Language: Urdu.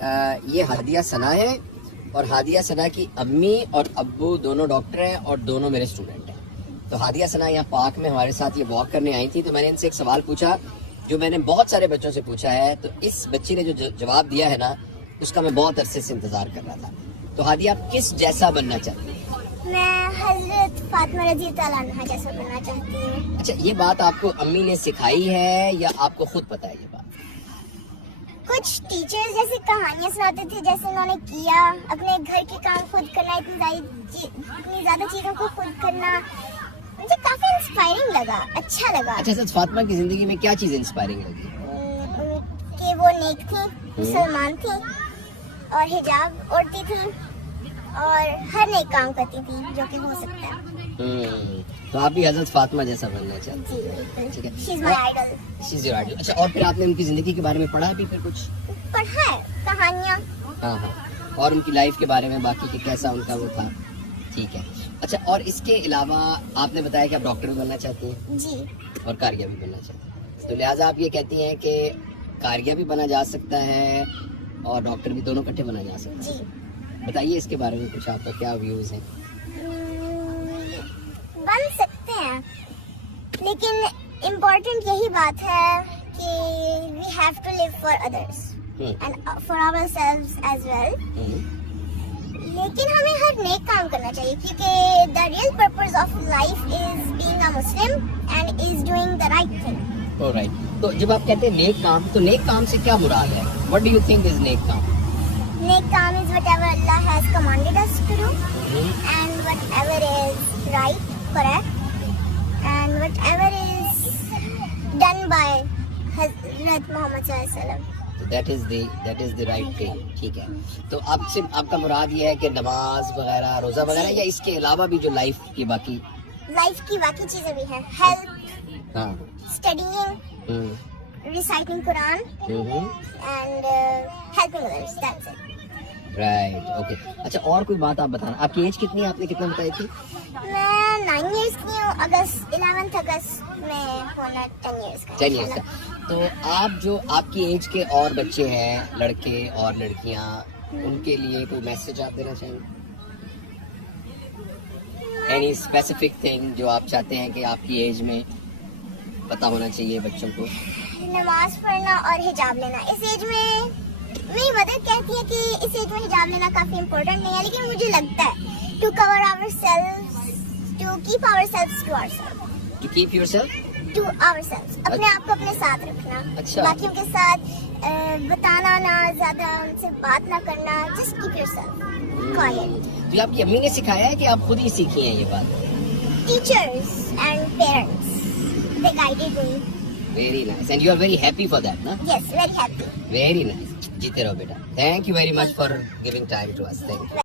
یہ ہادیہ ثنا ہے اور ہادیہ ثنا کی امی اور ابو دونوں ڈاکٹر ہیں اور دونوں میرے اسٹوڈنٹ ہیں. تو ہادیہ ثنا یہاں پارک میں ہمارے ساتھ یہ واک کرنے آئی تھی. تو میں نے ان سے ایک سوال پوچھا جو میں نے بہت سارے بچوں سے پوچھا ہے. تو اس بچی نے جو جواب دیا ہے نا اس کا میں بہت عرصے سے انتظار کر رہا تھا. تو ہادیہ آپ کس جیسا بننا چاہتی ہیں؟ میں حضرت فاطمہ رضی اللہ عنہا جیسا بننا چاہتی ہوں. اچھا یہ بات آپ کو امی نے سکھائی ہے یا آپ کو خود پتا ہے یہ بات؟ کچھ ٹیچرز جیسے کہانیاں سناتے تھے جیسے انہوں نے کیا اپنے گھر کے کام خود کرنا, اتنی زیادہ چیزوں کو خود کرنا مجھے کافی انسپائرنگ لگا, اچھا لگا. اچھا حضرت فاطمہ کی زندگی میں کیا چیز انسپائرنگ لگی؟ کہ وہ نیک تھی, مسلمان تھی اور حجاب اوڑھتی تھی اور ہر نیک کام کرتی تھی جو کہ ہو سکتا ہے. تو آپ بھی حضرت فاطمہ جیسا بننا چاہتے ہیں؟ جی ٹھیک ہے. She is my idol. She is your idol. اچھا اور پھر آپ نے ان کی زندگی کے بارے میں پڑھا بھی پھر کچھ؟ پڑھا ہے کہانیاں. ہاں اور ان کی لائف کے بارے میں باقی کہ کیسا ان کا وہ تھا. ٹھیک ہے. اچھا اور اس کے علاوہ آپ نے بتایا کہ آپ ڈاکٹر بھی بننا چاہتی ہیں جی اور کاریہ بھی بننا چاہتی ہیں. تو لہٰذا آپ یہ کہتی ہیں کہ کاریہ بھی بنا جا سکتا ہے اور ڈاکٹر بھی دونوں اکٹھے بنا جا سکتا ہے. جی بتائیے اس کے بارے میں کچھ, آپ کا کیا ویوز ہیں؟ بن سکتے ہیں لیکن امپورٹنٹ یہی بات ہے کہ we have to live for others and for our selves as well. لیکن ہمیں ہر نیک کام کرنا چاہیے کیونکہ the real purpose of life is being a Muslim and is doing the right thing. Alright. تو جب آپ کہتے ہیں نیک کام, تو نیک کام سے کیا مراد ہے؟ What do you think is نیک کام؟ نیک کام is whatever Allah has commanded us to do and whatever is right, correct and whatever is done by Hazrat Muhammad صلی اللہ علیہ وسلم. That is the right thing. ٹھیک ہے. تو آپ کا مراد یہ ہے کہ نماز وغیرہ, روزہ وغیرہ, یا اس کے علاوہ بھی جو لائف کی باقی چیزیں بھی ہیں, ہیلتھ, ہاں studying, reciting Quran and helping others, that's it. Right. Okay. اچھا اور کوئی بات آپ بتانا, آپ کی ایج کتنی ہے, آپ نے کتنا بتائی تھی؟ میں 9 ایئرس کی ہوں. 11 اگست میں ہونا 10 ایئرس کا. 10 ایئرس کا. تو آپ کی ایج کے اور بچے ہیں, لڑکے اور لڑکیاں, ان کے لیے کوئی میسج آپ دینا چاہیں گے؟ اینی اسپیسیفک تھنگ جو آپ چاہتے ہیں کہ آپ کی ایج میں پتہ ہونا چاہیے بچوں کو؟ نماز پڑھنا اور حجاب لینا. اس ایج میں میری مدر کہتی ہے کہ اس ایج میں حجاب لینا کافی امپورٹنٹ نہیں ہے, لیکن مجھے لگتا ہے to cover our self, to keep our self to our self, to keep your self to our self, اپنے آپ کو اپنے ساتھ رکھنا. اچھا. باقیوں کے ساتھ بتانا نہ, زیادہ ان سے بات نہ کرنا. Just keep your self quite. تو یہ آپ کی امی نے سکھایا ہے کہ آپ خود ہی سیکھی ہیں یہ بات؟ Teachers and parents they guided me. Very nice. And you are very happy for that, na? Yes, very happy. Very nice. Jeete raho beta. Thank you very much for giving time to us. Thank you.